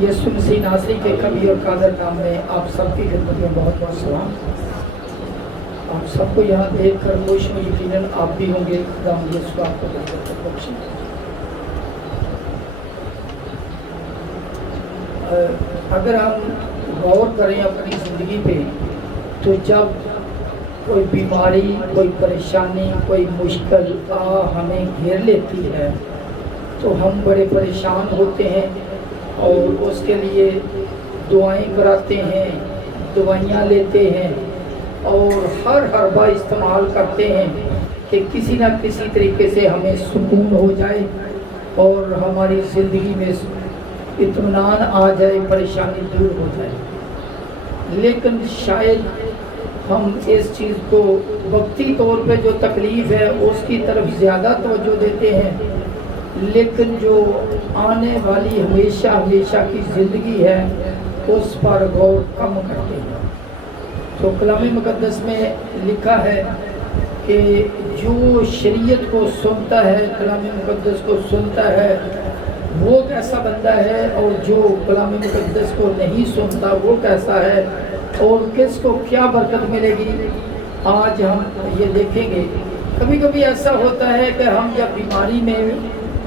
یسوع مسیح ناصری کے کبھی اور قادر نام میں آپ سب کی خدمت میں بہت بہت سلام۔ آپ سب کو یہاں دیکھ کر خوش ہوں، یقیناً آپ بھی ہوں گے۔ خدا یسوع آپ کو برکت بخشے۔ اگر ہم غور کریں اپنی زندگی پہ تو جب کوئی بیماری، کوئی پریشانی، کوئی مشکل ہمیں گھیر لیتی ہے تو ہم بڑے پریشان ہوتے ہیں اور اس کے لیے دعائیں کراتے ہیں، دوائیاں لیتے ہیں اور ہر حربہ استعمال کرتے ہیں کہ کسی نہ کسی طریقے سے ہمیں سکون ہو جائے اور ہماری زندگی میں اطمینان آ جائے، پریشانی دور ہو جائے۔ لیکن شاید ہم اس چیز کو وقتی طور پہ جو تکلیف ہے اس کی طرف زیادہ توجہ دیتے ہیں، لیکن جو آنے والی ہمیشہ کی زندگی ہے اس پر غور کم کرتے ہیں۔ تو کلام مقدس میں لکھا ہے کہ جو شریعت کو سنتا ہے، کلام مقدس کو سنتا ہے، وہ کیسا بندہ ہے، اور جو کلام مقدس کو نہیں سنتا وہ کیسا ہے، اور کس کو کیا برکت ملے گی۔ آج ہم یہ دیکھیں گے۔ کبھی کبھی ایسا ہوتا ہے کہ ہم جب بیماری میں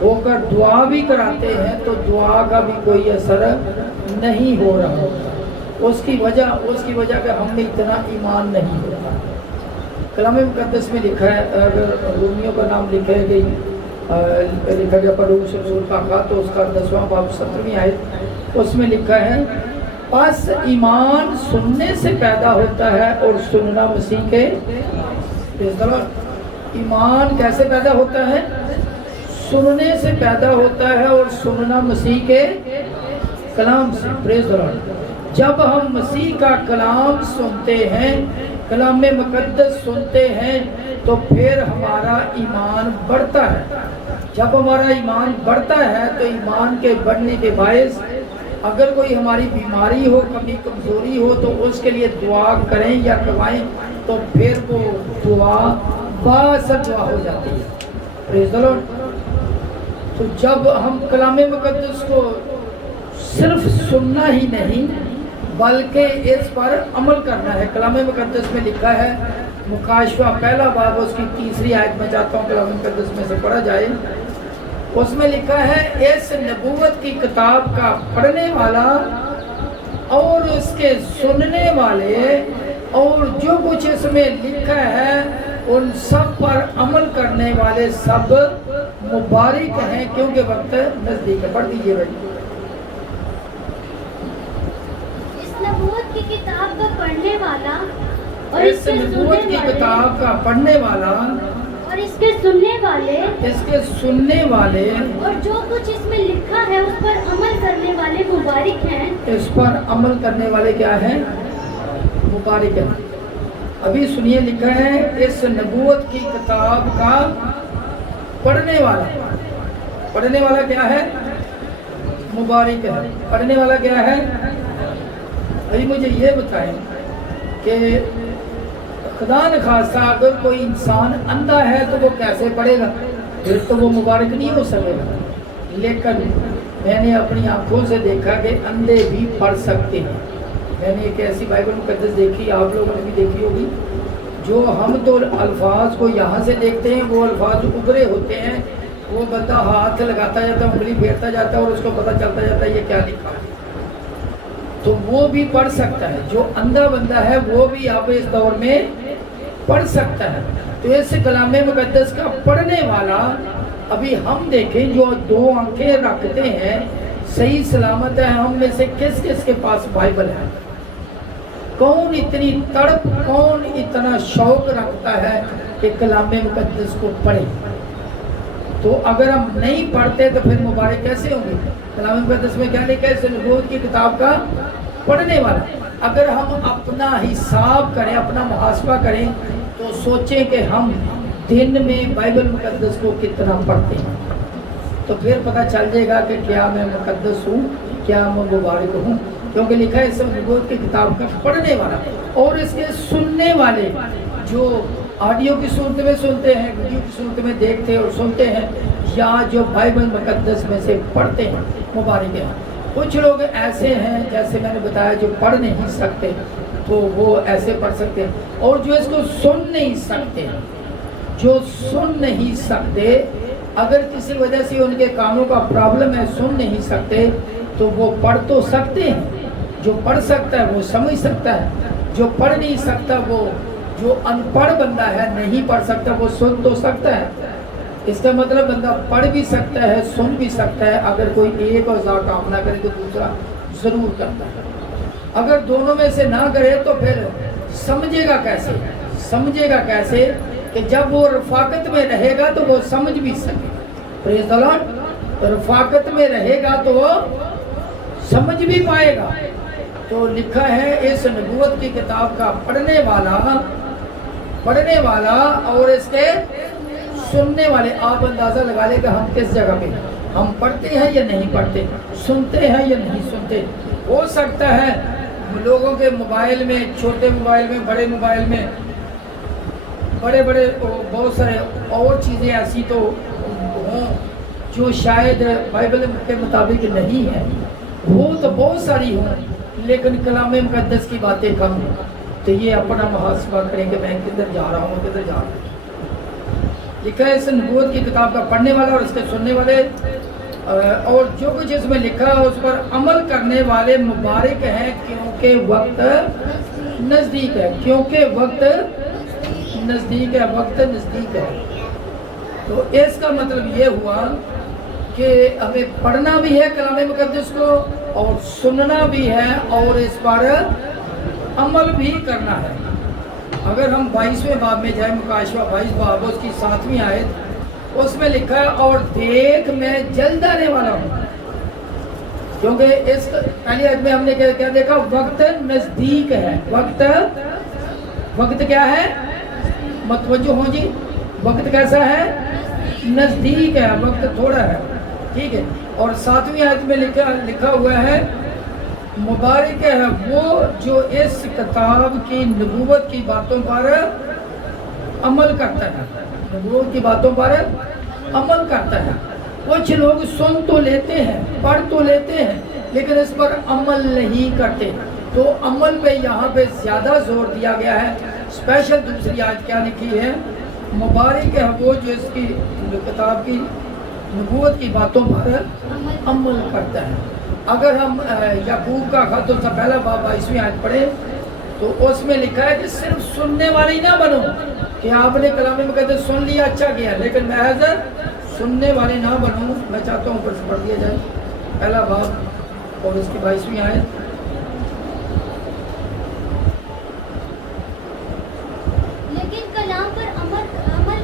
ہو کر دعا بھی کراتے ہیں تو دعا کا بھی کوئی اثر نہیں ہو رہا ہوتا۔ اس کی وجہ کہ ہم میں اتنا ایمان نہیں ہو رہا۔ کلام مقدس میں لکھا ہے، اگر رومیوں کا نام لکھا گیا پڑوس رسول کا خط، تو اس کا 10واں باب 17ویں آیت، اس میں لکھا ہے پس ایمان سننے سے پیدا ہوتا ہے اور سننا مسیح کے۔ ایمان کیسے پیدا ہوتا ہے؟ سننے سے پیدا ہوتا ہے اور سننا مسیح کے کلام سے۔ پریز دی لارڈ۔ جب ہم مسیح کا کلام سنتے ہیں، کلام مقدس سنتے ہیں، تو پھر ہمارا ایمان بڑھتا ہے۔ جب ہمارا ایمان بڑھتا ہے تو ایمان کے بڑھنے کے باعث اگر کوئی ہماری بیماری ہو، کمی کمزوری ہو، تو اس کے لیے دعا کریں یا کروائیں تو پھر وہ دعا بااثر دعا ہو جاتی ہے۔ پریز دی لارڈ۔ تو جب ہم کلام مقدس کو صرف سننا ہی نہیں بلکہ اس پر عمل کرنا ہے۔ کلام مقدس میں لکھا ہے، مکاشفہ پہلا باب اس کی 3 آیت میں چاہتا ہوں کلام مقدس میں سے پڑھا جائے۔ اس میں لکھا ہے، اس نبوت کی کتاب کا پڑھنے والا اور اس کے سننے والے اور جو کچھ اس میں لکھا ہے ان سب پر عمل کرنے والے سب مبارک ہیں، کیونکہ وقت نزدیک ہے۔ پڑھ دیجیے بھائی۔ اس نبوت کی کتاب کا پڑھنے والا اور اس نبوت کی کتاب کا پڑھنے والا اور اس کے سننے والے اور جو کچھ اس میں لکھا ہے اس پر عمل کرنے والے مبارک ہیں۔ اس پر عمل کرنے والے کیا ہیں؟ مبارک ہیں۔ ابھی سنیے، لکھا ہے اس نبوت کی کتاب کا پڑھنے والا کیا ہے؟ مبارک ہے۔ پڑھنے والا کیا ہے؟ ابھی مجھے یہ بتائیں کہ خدا نخواستہ اگر کوئی انسان اندھا ہے تو وہ کیسے پڑھے گا؟ پھر تو وہ مبارک نہیں ہو سکے گا۔ لیکن میں نے اپنی آنکھوں سے دیکھا کہ اندھے بھی پڑھ سکتے ہیں۔ میں نے ایک ایسی بائبل مقدس دیکھی، آپ لوگوں نے بھی دیکھی ہوگی، جو ہم تو الفاظ کو یہاں سے دیکھتے ہیں، وہ الفاظ ابھرے ہوتے ہیں، وہ بندہ ہاتھ لگاتا جاتا ہے، انگلی پھیرتا جاتا ہے اور اس کو پتہ چلتا جاتا ہے یہ کیا لکھا ہے۔ تو وہ بھی پڑھ سکتا ہے، جو اندھا بندہ ہے وہ بھی اب اس دور میں پڑھ سکتا ہے۔ تو اس کلام مقدس کا پڑھنے والا، ابھی ہم دیکھیں جو 2 آنکھیں رکھتے ہیں صحیح سلامت ہے، ہم میں سے کس کس کے پاس بائبل ہے؟ کون اتنی تڑپ، کون اتنا شوق رکھتا ہے کہ کلام مقدس کو پڑھے؟ تو اگر ہم نہیں پڑھتے تو پھر مبارک کیسے ہوں گے؟ کلام مقدس میں کیا لکھا ہے؟ اس نبوت کی کتاب کا پڑھنے والا۔ اگر ہم اپنا حساب کریں، اپنا محاسبہ کریں تو سوچیں کہ ہم دن میں بائبل مقدس کو کتنا پڑھتے ہیں، تو پھر پتہ چل جائے گا کہ کیا میں مقدس ہوں، کیا میں مبارک ہوں۔ کیونکہ لکھا ہے اس نبوت کی کتاب کا پڑھنے والا اور اس کے سننے والے، جو آڈیو کی صورت میں سنتے ہیں، ویڈیو کی صورت میں دیکھتے اور سنتے ہیں، یا جو بائبل مقدس میں سے پڑھتے ہیں، مبارک ہیں۔ کچھ لوگ ایسے ہیں جیسے میں نے بتایا جو پڑھ نہیں سکتے تو وہ ایسے پڑھ سکتے ہیں، اور جو اس کو سن نہیں سکتے، جو سن نہیں سکتے، اگر کسی وجہ سے ان کے کانوں کا پرابلم ہے، سن نہیں سکتے، تو وہ پڑھ تو سکتے ہیں۔ جو پڑھ سکتا ہے وہ سمجھ سکتا ہے، جو پڑھ نہیں سکتا، وہ جو ان پڑھ بندہ ہے نہیں پڑھ سکتا، وہ سن تو سکتا ہے۔ اس کا مطلب بندہ پڑھ بھی سکتا ہے، سن بھی سکتا ہے، اگر کوئی ایک اوزار کام نہ کرے تو دوسرا ضرور کرتا ہے۔ اگر دونوں میں سے نہ کرے تو پھر سمجھے گا کیسے؟ سمجھے گا کیسے کہ جب وہ رفاقت میں رہے گا تو وہ سمجھ بھی سکے گا۔ پریز دی لارڈ۔ رفاقت میں رہے گا تو وہ سمجھ بھی پائے گا۔ تو لکھا ہے اس نبوت کی کتاب کا پڑھنے والا اور اس کے سننے والے۔ آپ اندازہ لگا لیں کہ ہم کس جگہ پہ، ہم پڑھتے ہیں یا نہیں پڑھتے، سنتے ہیں یا نہیں سنتے۔ ہو سکتا ہے لوگوں کے موبائل میں، چھوٹے موبائل میں، بڑے موبائل میں، بڑے بہت سارے اور چیزیں ایسی تو ہوں جو شاید بائبل کے مطابق نہیں ہے، وہ تو بہت ساری ہوں، لیکن کلام مقدس کی باتیں کم ہیں۔ تو یہ اپنا محاسبہ کریں کہ میں کدھر جا رہا ہوں، کدھر جا رہا ہوں۔ لکھا ہے اس نبوت کی کتاب کا پڑھنے والا اور اس کے سننے والے، اور جو کچھ اس میں لکھا ہے اس پر عمل کرنے والے مبارک ہیں، کیونکہ وقت نزدیک ہے۔ کیونکہ وقت نزدیک ہے، وقت نزدیک ہے۔ تو اس کا مطلب یہ ہوا کہ ہمیں پڑھنا بھی ہے کلام مقدس کو، اور سننا بھی ہے، اور اس پر عمل بھی کرنا ہے۔ اگر ہم 22ویں باب میں جائیں، مکاشفہ 22 باب اس کی 7ویں آیت، اس میں لکھا ہے اور دیکھ میں جلد آنے والا ہوں۔ کیونکہ اس پہلی آیت میں ہم نے کیا دیکھا؟ وقت نزدیک ہے۔ وقت کیا ہے؟ متوجہ ہوں جی، وقت کیسا ہے؟ نزدیک ہے، وقت تھوڑا ہے، ٹھیک ہے۔ اور 7ویں آیت میں لکھا ہوا ہے مبارک ہے وہ جو اس کتاب کی نبوت کی باتوں پر عمل کرتا ہے، نبوت کی باتوں پر عمل کرتا ہے۔ کچھ لوگ سن تو لیتے ہیں، پڑھ تو لیتے ہیں، لیکن اس پر عمل نہیں کرتے۔ تو عمل پہ یہاں پہ زیادہ زور دیا گیا ہے۔ اسپیشل دوسری آیت کیا لکھی ہے؟ مبارک ہے وہ جو اس کی کتاب کی نبوت کی باتوں پر عمل کرتا ہے۔ اگر ہم یعقوب کا خط اس کا پہلا باب 22ویں آیت پڑھیں تو اس میں لکھا ہے کہ صرف سننے والی نہ بنو، کہ آپ نے کلام مقدس سن لیا اچھا کیا، لیکن محض سننے والے نہ بنو۔ میں چاہتا ہوں اوپر سے پڑھ دیا جائے پہلا باب اور اس کی 22ویں آیت۔ لیکن کلام پر عمل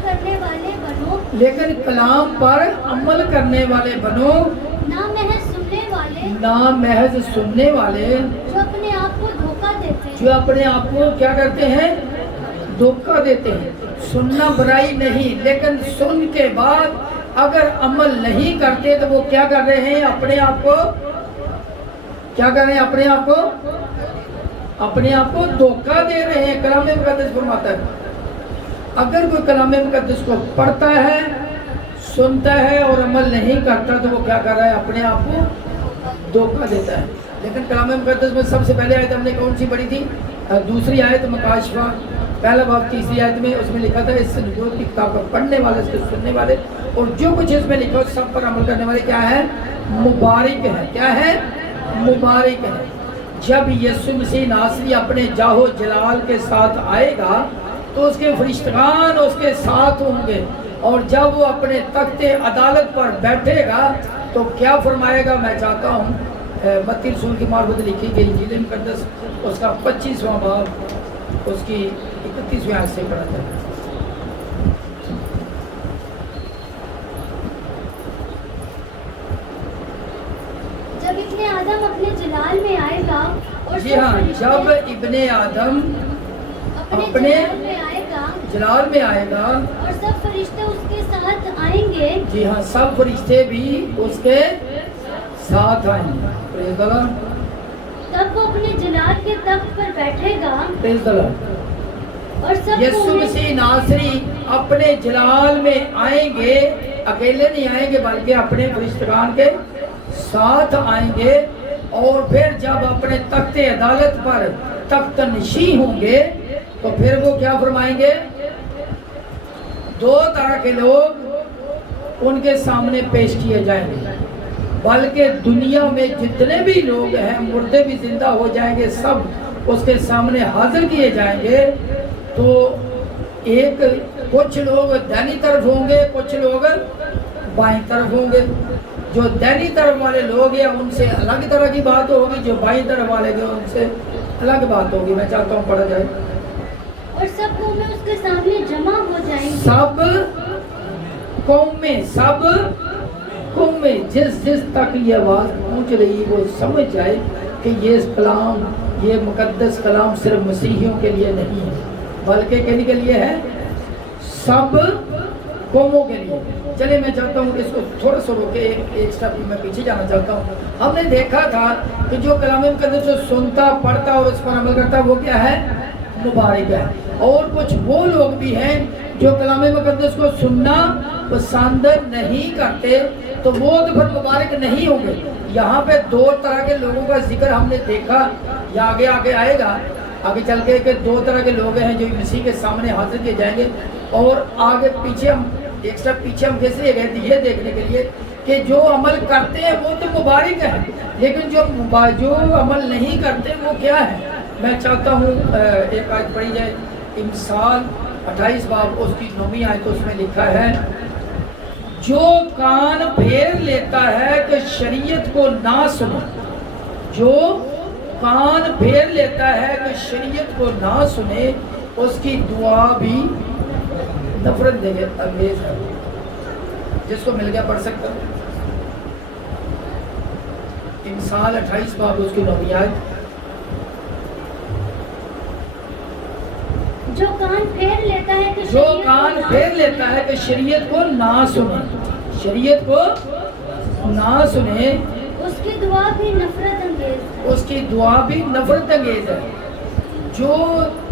کرنے والے بنو، لیکن کلام پر عمل کرنے والے بنو، نہ محض سننے والے، نہ محض سننے والے، جو اپنے آپ کو دھوکہ دیتے ہیں، جو اپنے آپ کو کیا کرتے ہیں؟ دھوکہ دیتے ہیں۔ سننا برائی نہیں، لیکن سن کے بعد اگر عمل نہیں کرتے تو وہ کیا کر رہے ہیں؟ اپنے آپ کو کیا کر رہے ہیں؟ اپنے آپ کو دھوکہ دے رہے ہیں۔ کلام مقدس فرماتا ہے اگر کوئی کلام مقدس کو پڑھتا ہے، سنتا ہے اور عمل نہیں کرتا تو وہ کیا کر رہا ہے؟ اپنے آپ کو دھوکہ دیتا ہے۔ لیکن کلام مقدس میں سب سے پہلے آیت ہم نے کون سی پڑھی تھی؟ دوسری آیت مکاشفہ پہلا باب 30 آیت میں، اس میں لکھا تھا اس نبوت کی کتاب کو پڑھنے والے، اس کے سننے والے، اور جو کچھ اس میں لکھا سب پر عمل کرنے والے کیا ہے؟ مبارک ہے۔ کیا ہے؟ مبارک ہے۔ جب یسوع مسیح ناصری اپنے جاہ و جلال کے ساتھ آئے گا تو اس کے فرشتگان اس کے ساتھ ہوں گے، اور جب وہ اپنے تخت عدالت پر بیٹھے گا تو کیا فرمائے گا؟ میں چاہتا ہوں متی رسول کی معرفت لکھی گئی انجیل مقدس اس کا 25واں باب اس کی 31ویں آیت سے پڑھا جائے۔ جب ابن آدم اپنے جلال میں آئے گا، اور جی ہاں، جب ابن آدم اپنے جلال میں آئے گا اور سب فرشتے اس کے ساتھ آئیں گے، جی ہاں، سب فرشتے بھی اس کے ساتھ آئیں گے۔ پریز دی لارڈ۔ تب وہ اپنے جلال کے تخت پر بیٹھے گا، پریز دی لارڈ۔ اور سب یسوع مسیح ناصری اپنے جلال میں آئیں گے، اکیلے نہیں آئیں گے بلکہ اپنے فرشتگان کے ساتھ آئیں گے، اور پھر جب اپنے تخت عدالت پر تخت نشین ہوں گے تو پھر وہ کیا فرمائیں گے؟ دو طرح کے لوگ ان کے سامنے پیش کیے جائیں گے، بلکہ دنیا میں جتنے بھی لوگ ہیں، مردے بھی زندہ ہو جائیں گے، سب اس کے سامنے حاضر کیے جائیں گے۔ تو ایک کچھ لوگ دائنی طرف ہوں گے، کچھ لوگ بائیں طرف ہوں گے۔ جو دائنی طرف والے لوگ ہیں ان سے الگ طرح کی بات ہوگی، جو بائیں طرف والے ہیں ان سے الگ بات ہوگی۔ میں چاہتا ہوں پڑھا جائے۔ اور سب قومیں اس کے سامنے جمع ہو جائیں گی۔ سب قومیں جس تک یہ آواز پہنچ رہی وہ سمجھ جائے کہ یہ کلام، یہ مقدس کلام صرف مسیحیوں کے لیے نہیں ہے، بلکہ کن کے لیے ہے؟ سب قوموں کے لیے۔ چلے میں چاہتا ہوں کہ اس کو تھوڑا سا روکے، ایک سٹیپ میں پیچھے جانا چاہتا ہوں۔ ہم نے دیکھا تھا کہ جو کلام مقدس جو سنتا، پڑھتا اور اس پر عمل کرتا وہ کیا ہے؟ مبارک ہے۔ اور کچھ وہ لوگ بھی ہیں جو کلام مقدس کو سننا پسند نہیں کرتے، تو وہ تو پھر مبارک نہیں ہوں گے۔ یہاں پہ دو طرح کے لوگوں کا ذکر ہم نے دیکھا، یا آگے آئے گا آگے چل کے، کہ دو طرح کے لوگ ہیں جو مسیح کے سامنے حاضر کیے جائیں گے۔ اور آگے پیچھے ہم ایک سٹیپ پیچھے ہم کیسے لے گئے تھے یہ دیکھنے کے لیے کہ جو عمل کرتے ہیں وہ تو مبارک ہیں، لیکن جو عمل نہیں کرتے وہ کیا ہے؟ میں چاہتا ہوں ایک آیت پڑھی جائے، امثال 28 باب اس کی 9ویں آیت، اس میں لکھا ہے جو کان پھیر لیتا ہے کہ شریعت کو نہ سنے، جو کان پھیر لیتا ہے کہ شریعت کو نہ سنے، اس کی دعا بھی نفرت انگیز ہے۔ جس کو مل گیا پڑھ سکتا ہوں، امثال 28 باب اس کی 9ویں آیت۔ جو کان پھیر لیتا ہے کہ جو کان پھیر لیتا ہے کہ شریعت کو نہ سنے، شریعت کو نہ سنے، اس کی دعا بھی نفرت انگیز ہے۔ اس کی دعا بھی نفرت انگیز ہے۔ جو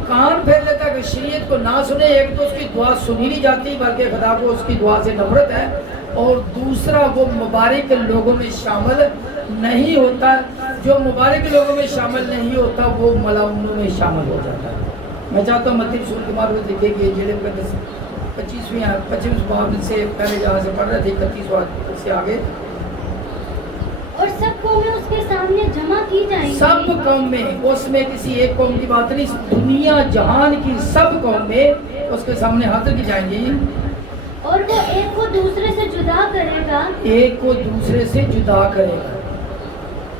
کان پھیر لیتا ہے کہ شریعت کو نہ سنے، ایک تو اس کی دعا سنی نہیں جاتی بلکہ خدا کو اس کی دعا سے نفرت ہے، اور دوسرا وہ مبارک لوگوں میں شامل نہیں ہوتا۔ جو مبارک لوگوں میں شامل نہیں ہوتا وہ ملعونوں میں شامل ہو جاتا ہے۔ میں چاہتا ہوں متی رسول کے معروف لکھے کہ جیل مقدس 25 باب سے پہلے جہاں سے پڑھ رہے تھے 31 باب سے آگے، اور سب قومیں اس کے سامنے جمع کی جائیں گی۔ سب قومیں، اس میں کسی ایک قوم کی بات نہیں، دنیا جہان کی سب قومیں اس کے سامنے حاضر کی جائیں گی، اور وہ ایک کو دوسرے سے جدا کرے گا، ایک کو دوسرے سے جدا کرے گا۔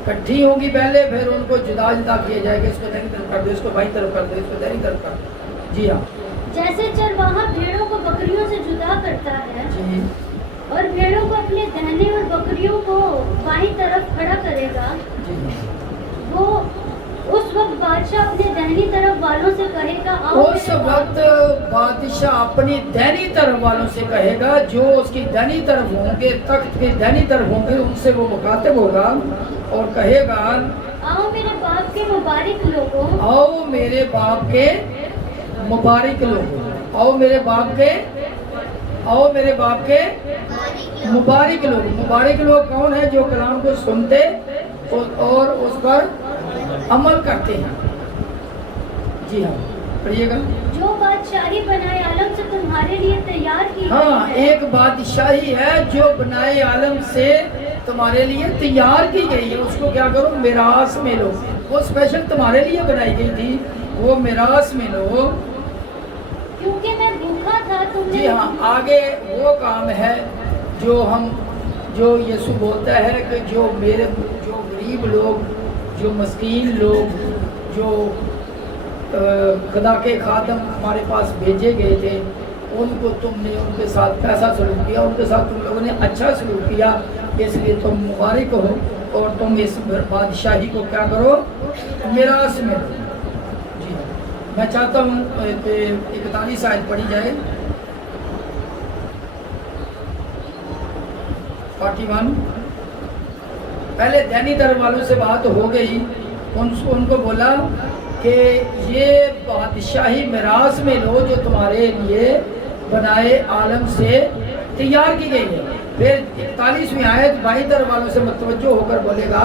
کٹھی ہوگی پہلے، پھر ان کو جدا کیا جائے گا، اس کو دائیں طرف کر دو، اس کو بائیں طرف کر دو، اس کو دائیں طرف کر دو۔ جی ہاں، جیسے چرواہا بھیڑوں کو بکریوں سے جدا کرتا ہے، جی، اور بھیڑوں کو اپنے دہنے اور بکریوں کو بائیں طرف کھڑا کرے گا، جی، وہ اس وقت بادشاہ اپنے دہنی طرف والوں سے کہے گا آؤ اس وقت بادشاہ اپنی دینی طرف والوں سے کہے گا، جو اس کی دینی طرف ہوں گے، تخت کی دینی طرف ہوں گے، ان سے وہ مخاطب ہوگا اور کہے گا آؤ میرے باپ کے مبارک لوگوں، آؤ میرے باپ کے مبارک لوگوں، آؤ میرے باپ کے، آؤ میرے باپ کے مبارک لوگ۔ مبارک لوگ کون ہیں؟ جو کلام کو سنتے اور اس پر عمل کرتے ہیں۔ جی ہاں، پڑھیے گا۔ جو بادشاہی بنائے عالم سے تمہارے لیے تیار کی ہاں، گئی ہے، ایک بادشاہی ہے جو بنائے عالم سے تمہارے لیے تیار کی گئی ہے، اس کو کیا کرو؟ میراث میں لو۔ وہ اسپیشل تمہارے لیے بنائی گئی تھی، وہ میراث میں لو۔ کیونکہ میں بھوکا تھا تم نے، جی ہاں، آگے وہ کام ہے جو یسوع بولتا ہے کہ جو غریب لوگ، جو مسکین لوگ، جو خدا کے خادم ہمارے پاس بھیجے گئے تھے، ان کو تم نے ان کے ساتھ کیسا سلوک کیا؟ ان کے ساتھ تم لوگوں نے اچھا سلوک کیا، اس لیے تم مبارک ہو، اور تم اس بادشاہی کو کیا کرو؟ میراث میں دو۔ جی، میں چاہتا ہوں کہ 41 آیت پڑھی جائے، 41۔ پہلے دینی در والوں سے بات ہو گئی، ان کو بولا کہ یہ بادشاہی میراث میں لو جو تمہارے لیے بنائے عالم سے تیار کی گئی ہے۔ پھر 41ویں آیت بائیں در والوں سے متوجہ ہو کر بولے گا